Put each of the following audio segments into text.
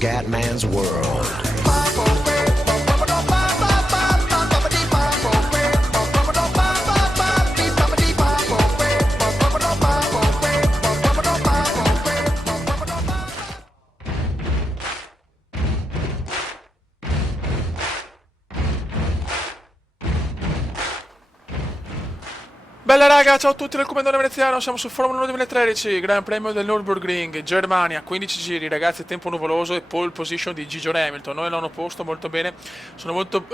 Scatman's World. Bella raga, ciao a tutti dal Comandone Veneziano, siamo su Formula 1 2013, Gran Premio del Nürburgring, Germania, 15 giri ragazzi, tempo nuvoloso e pole position di Gigi Hamilton, noi al nono posto, molto bene, sono molto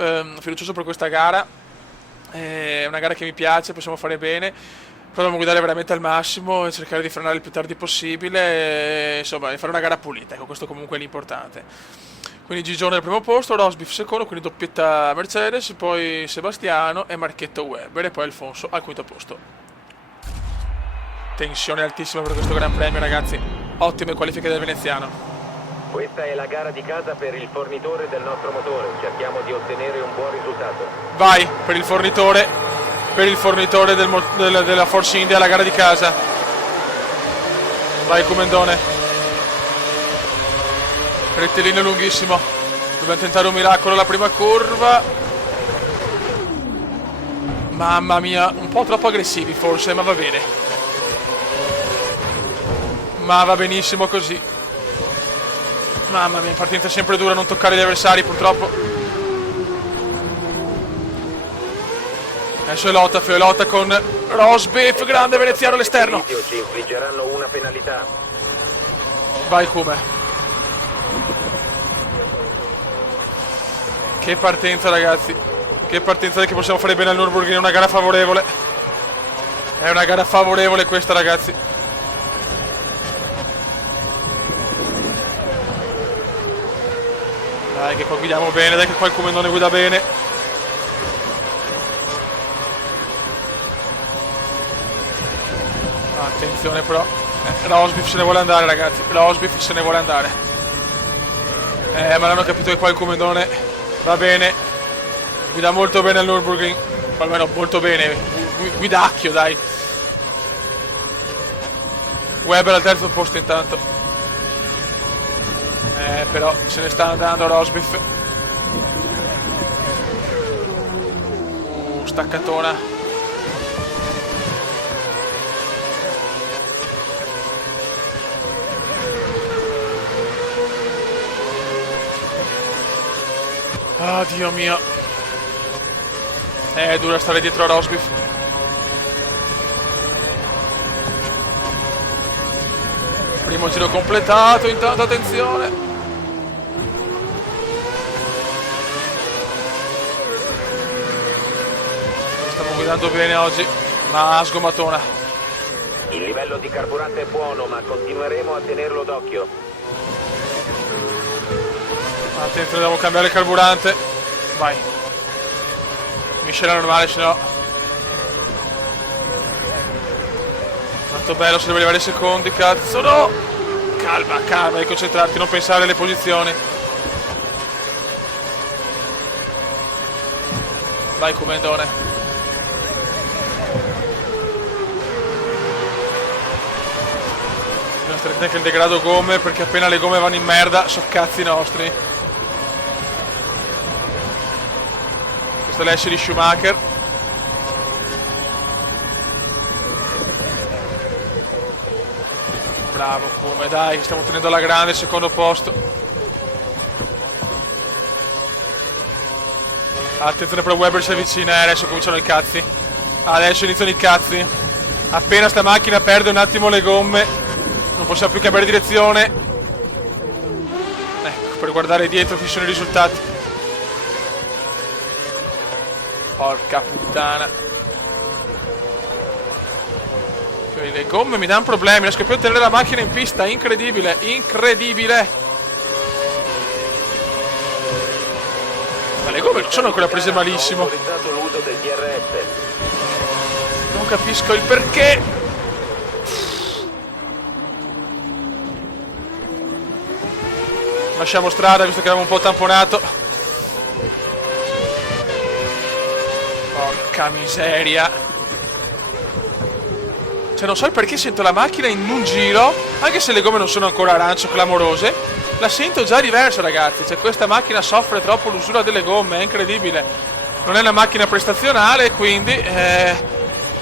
fiducioso per questa gara, è una gara che mi piace, possiamo fare bene, proviamo a guidare veramente al massimo e cercare di frenare il più tardi possibile, insomma, fare una gara pulita, ecco questo comunque è l'importante. Quindi Gigione al primo posto, Rosberg secondo, quindi doppietta Mercedes, poi Sebastiano e Marchetto Webber e poi Alfonso al quinto posto. Tensione altissima per questo Gran Premio ragazzi, ottime qualifiche del veneziano. Questa è la gara di casa per il fornitore del nostro motore, cerchiamo di ottenere un buon risultato. Vai per il fornitore della Force India, la gara di casa. Vai Comendone. Rettilineo lunghissimo, dobbiamo tentare un miracolo alla prima curva. Mamma mia, un po' troppo aggressivi forse, ma va bene. Ma va benissimo così. Mamma mia, in partenza è sempre dura non toccare gli avversari purtroppo. Adesso è lotta con Rosberg, grande veneziano all'esterno. Ci infliggeranno una penalità. Vai Come. Che partenza ragazzi, che partenza che possiamo fare bene al Nürburgring, è una gara favorevole. È una gara favorevole questa ragazzi. Dai che qua guidiamo bene, dai che qua il Comendone guida bene. Attenzione però, Rosberg se ne vuole andare ragazzi, Rosberg se ne vuole andare. Ma l'hanno capito che qua il Comendone va bene, guida molto bene al Nürburgring, o almeno molto bene, guidacchio dai. Webber al terzo posto intanto. Però se ne sta andando Rosberg. Staccatona. Ah, Dio mio. È dura stare dietro a Rosberg. Primo giro completato, intanto attenzione. Stiamo guidando bene oggi, ma sgomatona. Il livello di carburante è buono, ma continueremo a tenerlo d'occhio. Attenzione, devo cambiare il carburante. Vai. Miscela normale, se no. Tanto bello, se deve arrivare ai secondi, cazzo, no! Calma, calma, devi concentrarti, non pensare alle posizioni. Vai, Comendone. Bisogna stare attenti anche il degrado gomme, perché appena le gomme vanno in merda, so cazzi nostri. Questo è l'esce di Schumacher. Bravo Come, dai, stiamo tenendo alla grande il secondo posto. Attenzione però Webber si avvicina, adesso cominciano i cazzi. Adesso iniziano i cazzi. Appena sta macchina perde un attimo le gomme, non possiamo più cambiare direzione. Ecco, per guardare dietro chi sono i risultati. Porca puttana. Le gomme mi danno problemi, riesco più a tenere la macchina in pista, incredibile, incredibile. Ma le gomme non sono ancora prese malissimo. Non capisco il perché. Lasciamo strada visto che avevamo un po' tamponato. Porca miseria. Cioè non so perché sento la macchina in un giro, anche se le gomme non sono ancora arancio clamorose, la sento già diversa, ragazzi. Cioè questa macchina soffre troppo l'usura delle gomme, è incredibile. Non è una macchina prestazionale, quindi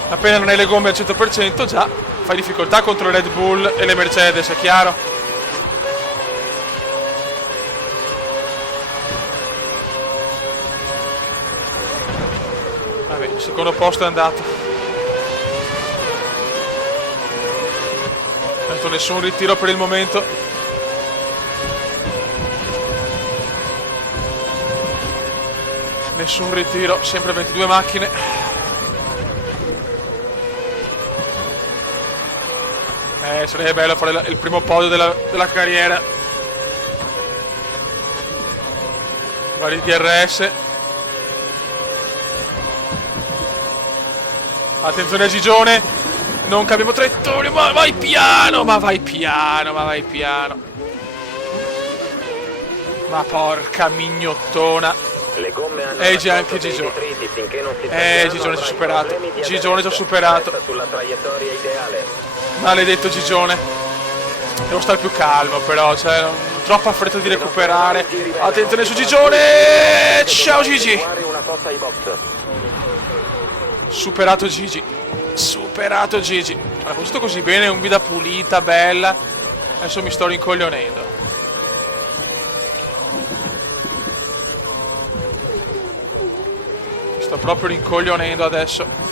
appena non hai le gomme al 100% già fai difficoltà contro le Red Bull e le Mercedes, è chiaro? Vabbè, il secondo posto è andato. Tanto nessun ritiro per il momento. Nessun ritiro, sempre 22 macchine. Sarebbe bello fare il primo podio della carriera. Vari DRS. Attenzione a Gigione. Non cambiamo traiettoria, ma vai piano, ma vai piano, ma vai piano. Ma porca mignottona. Le gomme hanno anche Gigione. Gigione ci ha superato. Gigione ci ha superato. Sulla traiettoria ideale. Maledetto Gigione. Devo stare più calmo però, cioè troppa fretta di recuperare. Attenzione su Gigione. Ciao Gigi. Superato Gigi. Superato Gigi. Allora, fatto così bene, un guida pulita, bella. Adesso mi sto rincoglionendo. Mi sto proprio rincoglionendo adesso.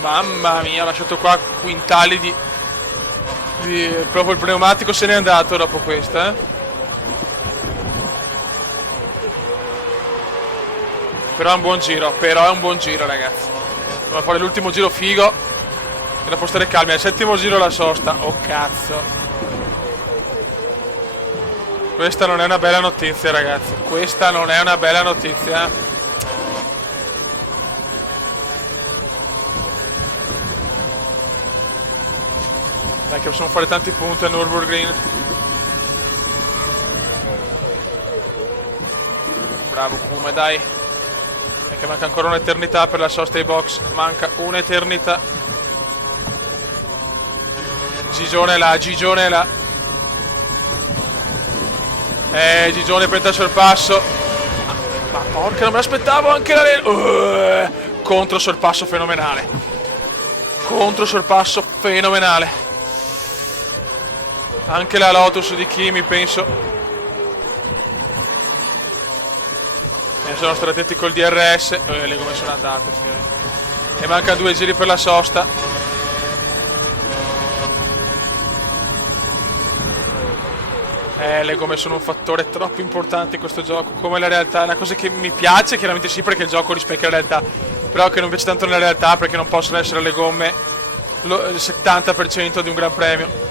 Mamma mia, ho lasciato qua quintali di proprio il pneumatico se n'è andato dopo questa, Però è un buon giro, ragazzi. Dobbiamo fare l'ultimo giro figo e dopo stare calmi. Al settimo giro la sosta. Oh cazzo. Questa non è una bella notizia, ragazzi. Questa non è una bella notizia. Dai che possiamo fare tanti punti a Nürburgring. Bravo Kuma, dai. E che manca ancora un'eternità per la sosta ai box. Manca un'eternità. Gigione là, Gigione là. Gigione prende il sorpasso. Ma porca, non me l'aspettavo anche la contro sorpasso fenomenale. Contro sorpasso fenomenale. Anche la Lotus di Kimi, penso. E sono stati attenti col DRS. Le gomme sono andate, sì. E mancano 2 giri per la sosta. Le gomme sono un fattore troppo importante in questo gioco, come la realtà. È una cosa che mi piace, chiaramente sì, perché il gioco rispecchia la realtà. Però che non piace tanto nella realtà, perché non possono essere le gomme il 70% di un gran premio.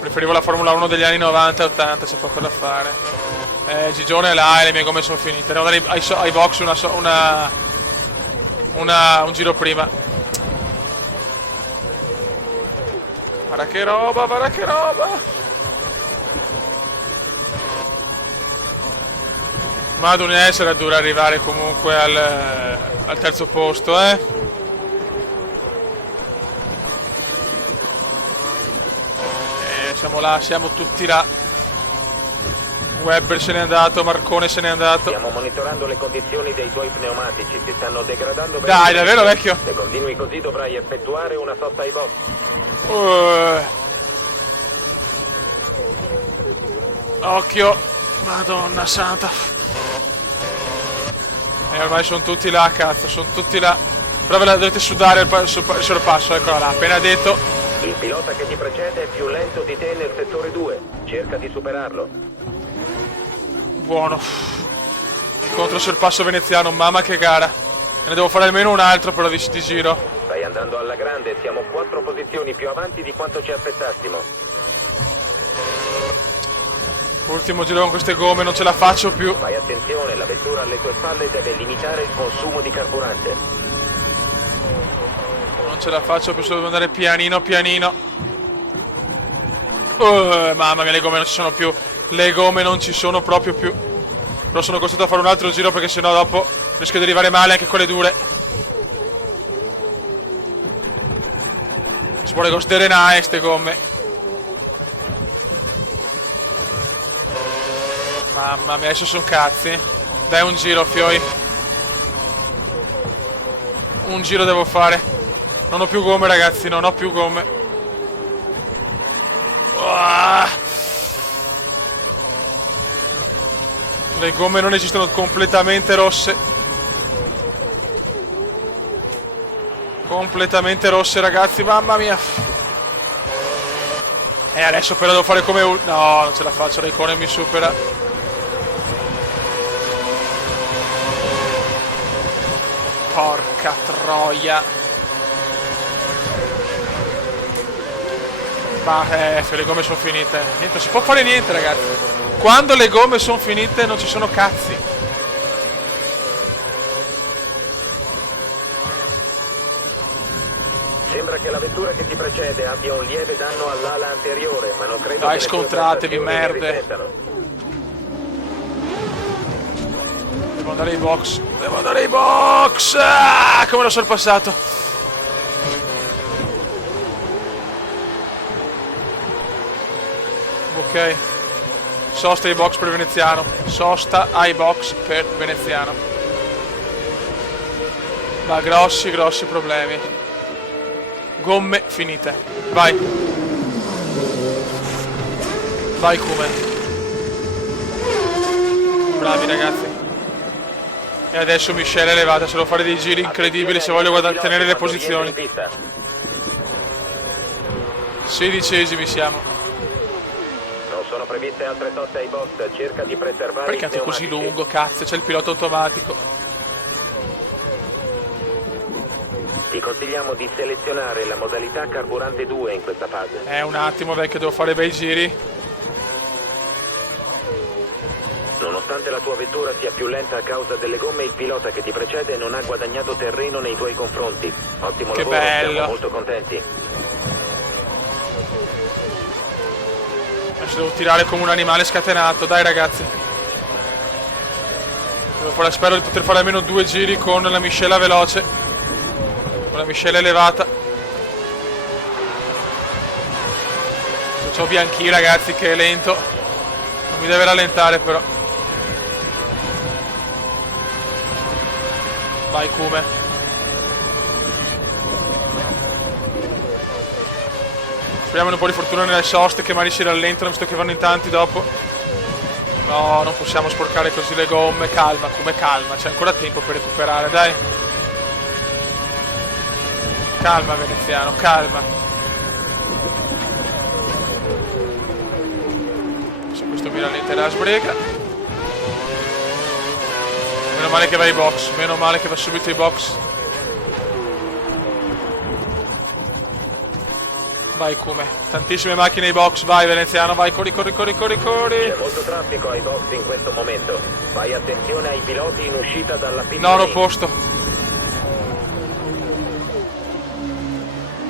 Preferivo la Formula 1 degli anni 90 e 80, c'è poco da fare. Gigione è là e le mie gomme sono finite. Devo andare ai box un giro prima. Guarda che roba, guarda che roba. Ma non essere dura arrivare comunque al terzo posto, Siamo là, siamo tutti là. Webber se n'è andato, Marcone se n'è andato. Stiamo monitorando le condizioni dei tuoi pneumatici, si stanno degradando. Dai, davvero vecchio? Se continui così dovrai effettuare una sosta ai box. Occhio, madonna santa. E ormai sono tutti là, cazzo, sono tutti là. Però ve la dovete sudare il sorpasso, eccola là, appena detto. Il pilota che ti precede è più lento di te nel settore 2. Cerca di superarlo. Buono. Contro il sorpasso veneziano, mamma che gara. Ne devo fare almeno un altro però di giro. Stai andando alla grande, siamo 4 posizioni più avanti di quanto ci aspettassimo. Ultimo giro con queste gomme, non ce la faccio più. Fai attenzione, la vettura alle tue spalle deve limitare il consumo di carburante. Non ce la faccio più, solo devo andare pianino pianino. Mamma mia, le gomme non ci sono più. Le gomme non ci sono proprio più. Però sono costretto a fare un altro giro perché sennò dopo rischio di arrivare male anche con le dure. Si vuole sderenare ste gomme. Mamma mia, adesso sono cazzi. Dai un giro, fioi. Un giro devo fare. Non ho più gomme, ragazzi, non ho più gomme. Le gomme non esistono, completamente rosse. Completamente rosse, ragazzi, mamma mia. E adesso però devo fare come no, non ce la faccio, Raikkonen mi supera. Porca troia. Ma le gomme sono finite. Niente, non si può fare niente, ragazzi. Quando le gomme sono finite non ci sono cazzi. Sembra che la vettura che ti precede abbia un lieve danno all'ala anteriore, ma non credo Dai, che scontratevi, le tue prestazioni ne merde. risentano. Devo andare ai box. Devo andare ai box. Ah, come l'ho sorpassato. Ok. Sosta ai box per Veneziano. Sosta ai box per Veneziano. Ma grossi problemi. Gomme finite. Vai. Vai come. Bravi ragazzi. E adesso Michele è elevata. Se devo fare dei giri incredibili se voglio tenere le posizioni. 16esimi siamo. Non sono previste altre soste ai box, cerca di preservare. Perché è così lungo, cazzo? C'è il pilota automatico. Ti consigliamo di selezionare la modalità carburante 2 in questa fase. Un attimo, vecchio, devo fare bei giri. Nonostante la tua vettura sia più lenta a causa delle gomme, il pilota che ti precede non ha guadagnato terreno nei tuoi confronti. Ottimo Che lavoro, bello. siamo molto contenti. Adesso devo tirare come un animale scatenato. Dai ragazzi. Spero di poter fare almeno 2 giri con la miscela veloce. Con la miscela elevata. C'ho Bianchi, ragazzi, che è lento. Non mi deve rallentare però. Vai Kume. Speriamo un po' di fortuna nelle soste che magari si rallentano visto che vanno in tanti dopo. No, non possiamo sporcare così le gomme. Calma, Kume, calma. C'è ancora tempo per recuperare, dai. Calma Veneziano, calma. Se questo mi rallenterà la sbrega. Meno male che va ai box, meno male che va subito ai box. Vai Kume, tantissime macchine ai box, vai Veneziano, vai, corri. C'è molto traffico ai box in questo momento. Fai attenzione ai piloti in uscita dalla pit Nono lane. posto.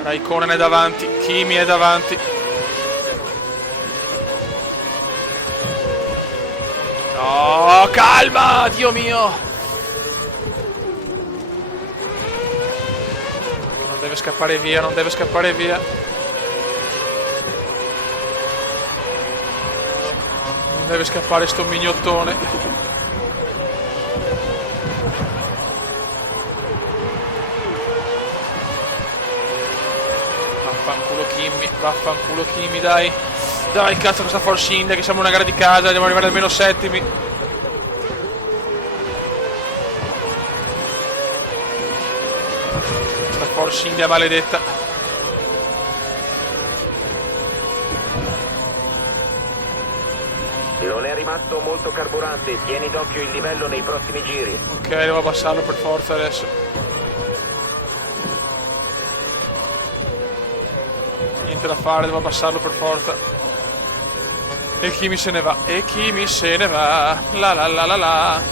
Raikkonen è davanti, Kimi è davanti. No, calma, Dio mio. Non deve scappare via, non deve scappare via. Non deve scappare sto mignottone. Vaffanculo Kimi, dai. Dai, cazzo, questa Force India, che siamo una gara di casa, dobbiamo arrivare almeno settimi. Questa Force India maledetta. Non è rimasto molto carburante, tieni d'occhio il livello nei prossimi giri. Ok, devo abbassarlo per forza adesso. Niente da fare, devo abbassarlo per forza. E Kimi se ne va, e Kimi se ne va. La la la la la.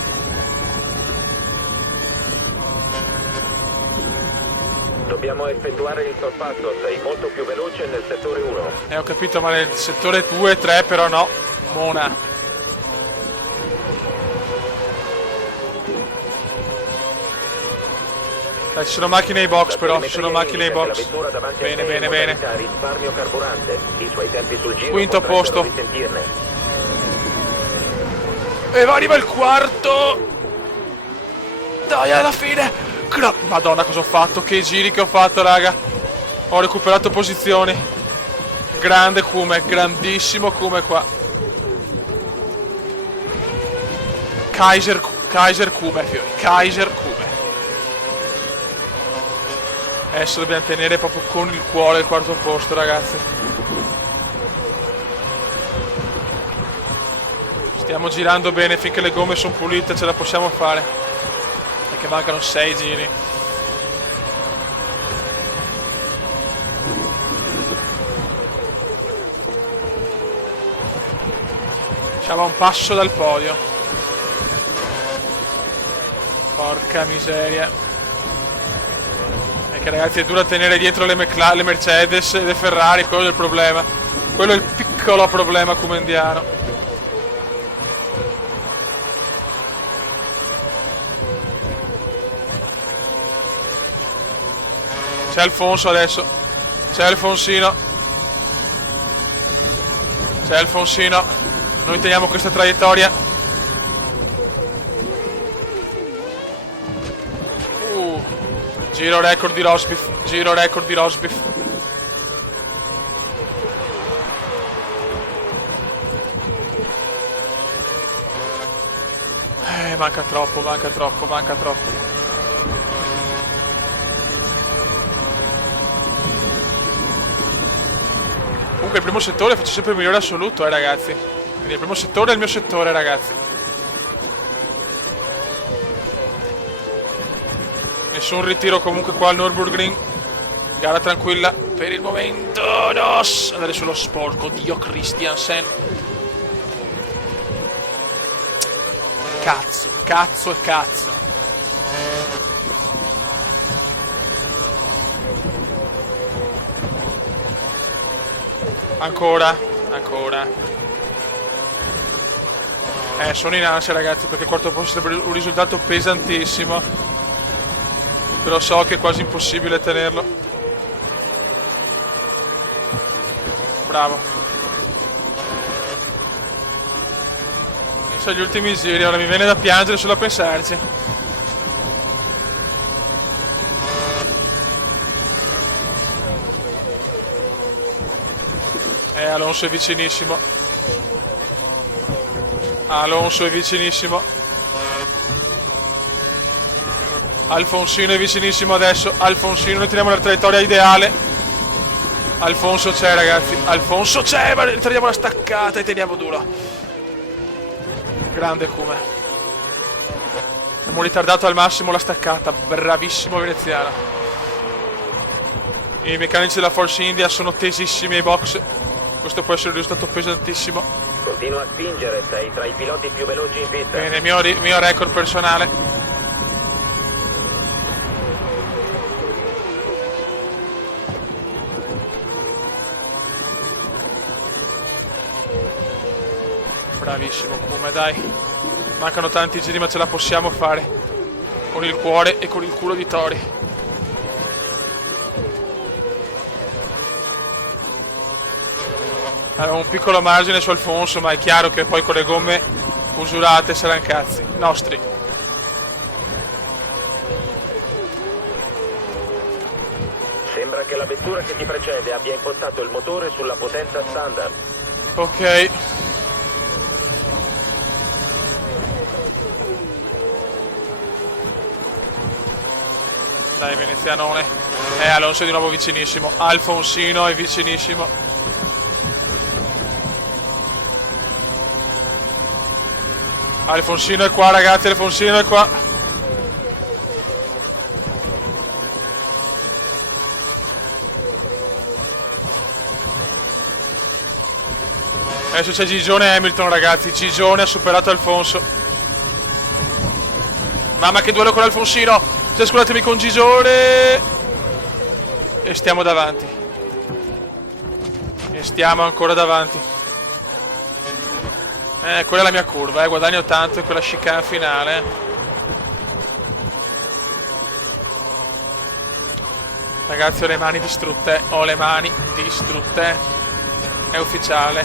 Dobbiamo effettuare il sorpasso, sei molto più veloce nel settore 1. Ho capito, ma nel settore 2 e 3 però no. Mona. Dai, ci sono macchine ai box La però, ci telemetria sono macchine ai indica che box. la vettura davanti a Bene, te è bene, in bene. modalità risparmio carburante. I suoi tempi sul giro Quinto potrebbero posto. risentirne. E va, arriva il quarto. Dai, alla fine. Madonna, cosa ho fatto? Che giri che ho fatto, raga. Ho recuperato posizioni. Grande Kume, grandissimo Kume qua. Kaiser Kume, fiori. Kaiser Kume. Adesso dobbiamo tenere proprio con il cuore il quarto posto, ragazzi. Stiamo girando bene finché le gomme sono pulite, ce la possiamo fare. Perché mancano 6 giri. Siamo a un passo dal podio. Porca miseria. È che ragazzi è dura tenere dietro le Mercedes e le Ferrari, quello è il problema. Quello è il piccolo problema comendiano. C'è Alfonso adesso. C'è Alfonsino. C'è Alfonsino. Noi teniamo questa traiettoria. Giro record di Rosbif. Giro record di Rosbif. Manca troppo, manca troppo, manca troppo. Comunque il primo settore faccio sempre il migliore assoluto, ragazzi. Quindi il primo settore è il mio settore, ragazzi. Nessun ritiro comunque qua al Nürburgring. Gara tranquilla per il momento. No, andare sullo sporco. Dio Christiansen. Cazzo, cazzo e cazzo. Ancora, ancora. Sono in ansia, ragazzi, perché il quarto posto sarebbe un risultato pesantissimo. Però so che è quasi impossibile tenerlo. Bravo. Sono gli ultimi giri, ora mi viene da piangere solo a pensarci. Alonso è vicinissimo. Alonso è vicinissimo. Alfonsino è vicinissimo adesso. Alfonsino, noi teniamo la traiettoria ideale. Alfonso c'è, ragazzi. Alfonso c'è, ma teniamo la staccata e teniamo duro. Grande Kume. Abbiamo ritardato al massimo la staccata. Bravissimo veneziano. I meccanici della Force India sono tesissimi ai box. Questo può essere un risultato pesantissimo. Continua a spingere, sei tra i piloti più veloci in pista. Bene, mio record personale. Bravissimo Kume, dai. Mancano tanti giri ma ce la possiamo fare. Con il cuore e con il culo di tori. Avevo un piccolo margine su Alfonso, ma è chiaro che poi con le gomme usurate saranno cazzi nostri. Sembra che la vettura che ti precede abbia impostato il motore sulla potenza standard. Ok. Dai venezianone. Alonso è di nuovo vicinissimo. Alfonsino è vicinissimo. Alfonsino è qua, ragazzi, Alfonsino è qua. Adesso c'è Gigione e Hamilton, ragazzi. Gigione ha superato Alfonso. Mamma che duello con Alfonsino. Scusatemi, con Gigione. E stiamo davanti. E stiamo ancora davanti. Quella è la mia curva, guadagno tanto in quella chicane finale. Ragazzi, ho le mani distrutte. Ho le mani distrutte. È ufficiale.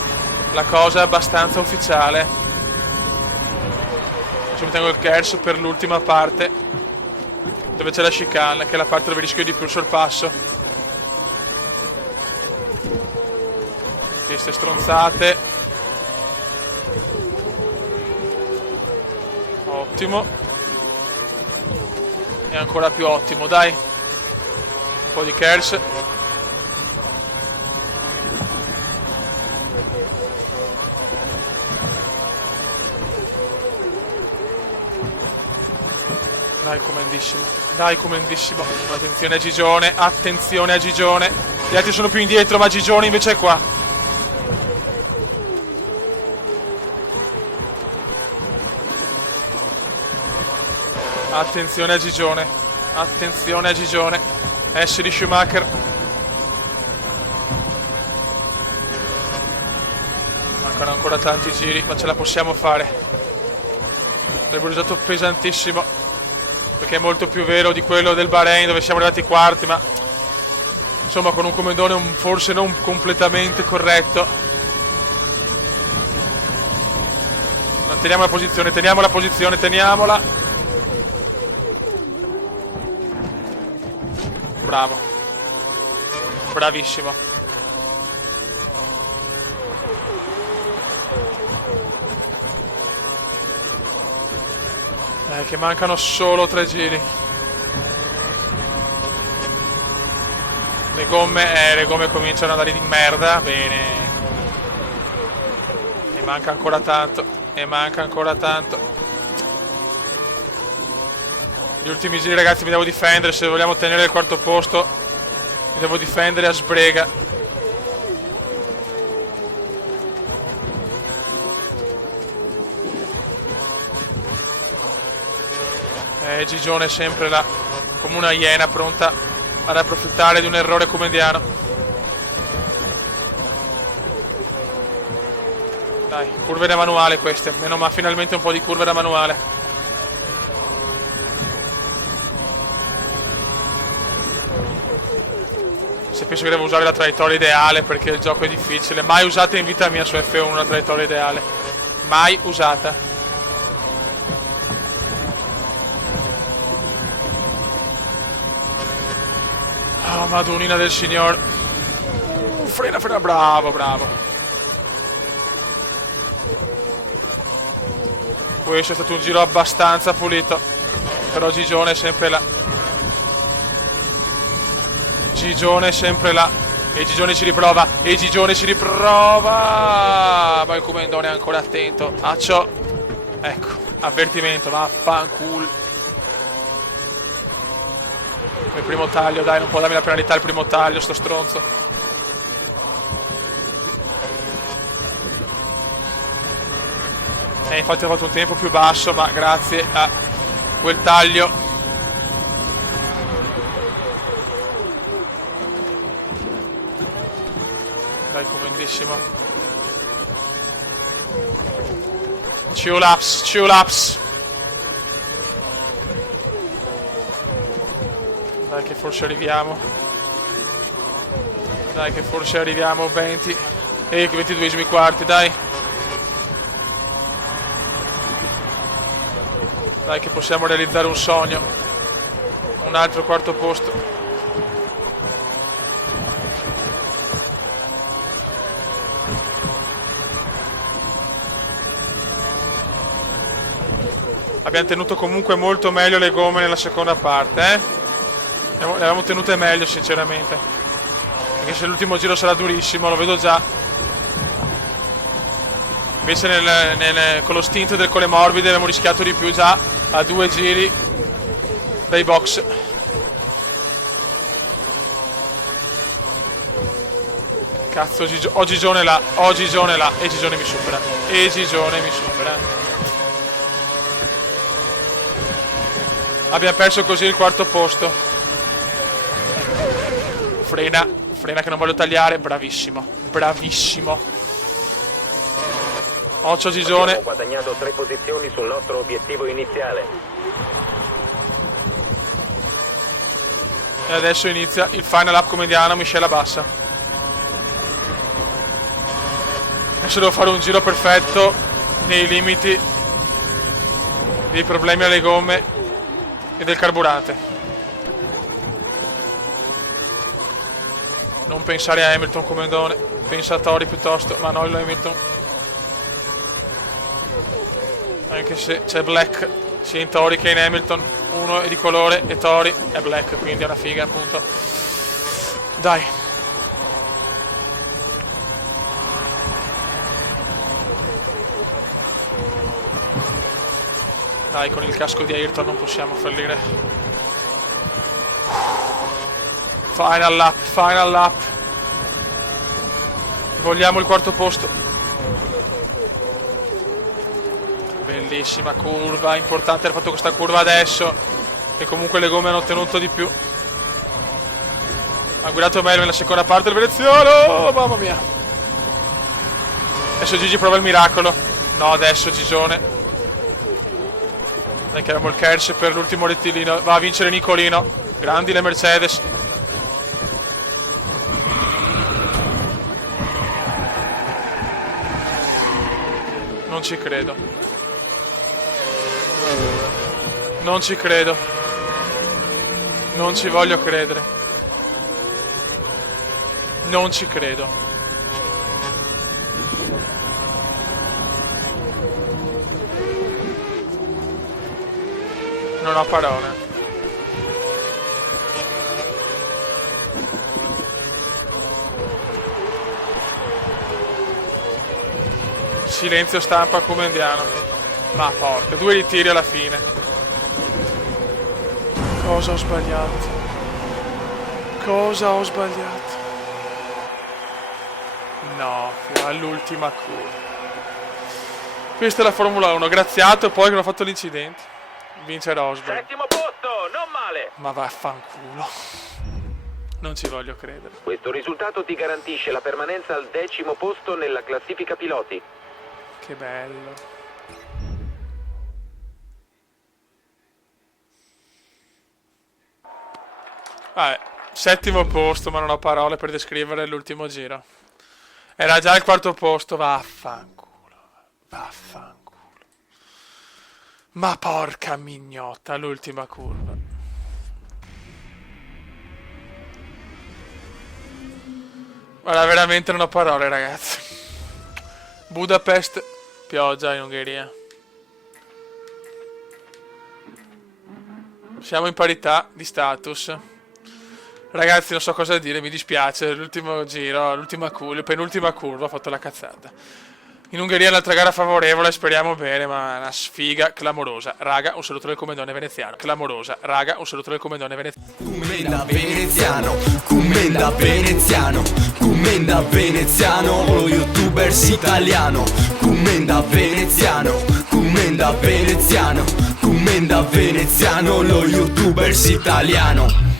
La cosa è abbastanza ufficiale. Adesso mi tengo il Kers per l'ultima parte, dove c'è la chicane, che è la parte dove rischio di più il sorpasso. Queste stronzate. Ottimo. E ancora più ottimo, dai. Un po' di Kers. Dai, comandissimo. Dai, comandissimo. Attenzione a Gigione. Attenzione a Gigione. Gli altri sono più indietro, ma Gigione invece è qua. Attenzione a Gigione. Attenzione a Gigione. S di Schumacher. Mancano ancora tanti giri, ma ce la possiamo fare. Sarebbe un risultato pesantissimo, perché è molto più vero di quello del Bahrain, dove siamo arrivati quarti, ma insomma con un comandone forse non completamente corretto. Ma teniamo la posizione, teniamola. Bravo. Bravissimo. Che mancano solo 3 giri. Le gomme cominciano ad andare di merda. Bene. E manca ancora tanto. Gli ultimi giri, ragazzi, mi devo difendere. Se vogliamo ottenere il quarto posto, mi devo difendere a sbrega. Gigione è sempre là, come una iena, pronta ad approfittare di un errore comendiano. Dai, curve da manuale queste. Meno ma finalmente un po' di curve da manuale. Se penso che devo usare la traiettoria ideale, perché il gioco è difficile. Mai usata in vita mia su F1 una traiettoria ideale. Mai usata. Oh, madonnina del signor. Frena, bravo. Questo è stato un giro abbastanza pulito, però Gigione è sempre là. E Gigione ci riprova. Ma il comandone è ancora attento a ciò. Ecco, avvertimento, vaffanculo. Il primo taglio, dai, non può darmi la penalità il primo taglio, sto stronzo. Infatti ho fatto un tempo più basso, ma grazie a quel taglio. Dai, comandissimo. Ciulaps. Dai che forse arriviamo. 20 e 22esimi quarti, dai. Dai che possiamo realizzare un sogno. Un altro quarto posto. Abbiamo tenuto comunque molto meglio le gomme nella seconda parte, Le avevamo tenute meglio, sinceramente. Anche se l'ultimo giro sarà durissimo, lo vedo già. Invece con lo stint del colle morbide abbiamo rischiato di più già a 2 giri dai box. Cazzo, ho Gigione là. E Gigione mi supera. Abbiamo perso così il quarto posto. Frena che non voglio tagliare. Bravissimo. Occhio Gigione. Abbiamo guadagnato 3 posizioni sul nostro obiettivo iniziale. E adesso inizia il final lap come indiano, miscela bassa. Adesso devo fare un giro perfetto nei limiti dei problemi alle gomme e del carburante. Non pensare a Hamilton come ondone, pensa a Tori piuttosto, ma no, il Hamilton. Anche se c'è Black sia in Tori che in Hamilton, uno è di colore e Tori è Black, quindi è una figa appunto. Dai. Dai, con il casco di Ayrton non possiamo fallire. Final lap, final lap. Vogliamo il quarto posto. Bellissima curva, importante aver fatto questa curva adesso, che comunque le gomme hanno ottenuto di più. Ha guidato meglio nella seconda parte il veneziano, mamma mia. Adesso Gigi prova il miracolo. No, adesso Gigione. Dai che abbiamo il Kersh per l'ultimo rettilineo. Va a vincere Nicolino. Grandi le Mercedes. Non ci credo. Non ci credo. Non ci voglio credere. Non ci credo. Non ho parole. Silenzio stampa come indiano. Ma porca, 2 ritiri alla fine. Cosa ho sbagliato? Cosa ho sbagliato? No, all'ultima curva. Questa è la Formula 1, graziato poi che non ho fatto l'incidente. Vince Rosberg. Settimo posto, non male. Ma vaffanculo. Non ci voglio credere. Questo risultato ti garantisce la permanenza al 10° posto nella classifica piloti. Che bello. Vabbè, 7° posto, ma non ho parole per descrivere l'ultimo giro. Era già il 4° posto, vaffanculo. Vaffanculo. Ma porca mignotta, l'ultima curva. Guarda, veramente non ho parole, ragazzi. Budapest, pioggia in Ungheria. Siamo in parità di status. Ragazzi, non so cosa dire, mi dispiace. L'ultimo giro, l'ultima curva, penultima curva ho fatto la cazzata. In Ungheria un'altra gara favorevole, speriamo bene, ma una sfiga clamorosa. Raga, un saluto del comandone veneziano. Clamorosa. Raga, un saluto del comandone veneziano. Commenda veneziano, commenda veneziano, commenda veneziano, lo youtubers italiano. Commenda veneziano, commenda veneziano, commenda veneziano, lo youtubers italiano.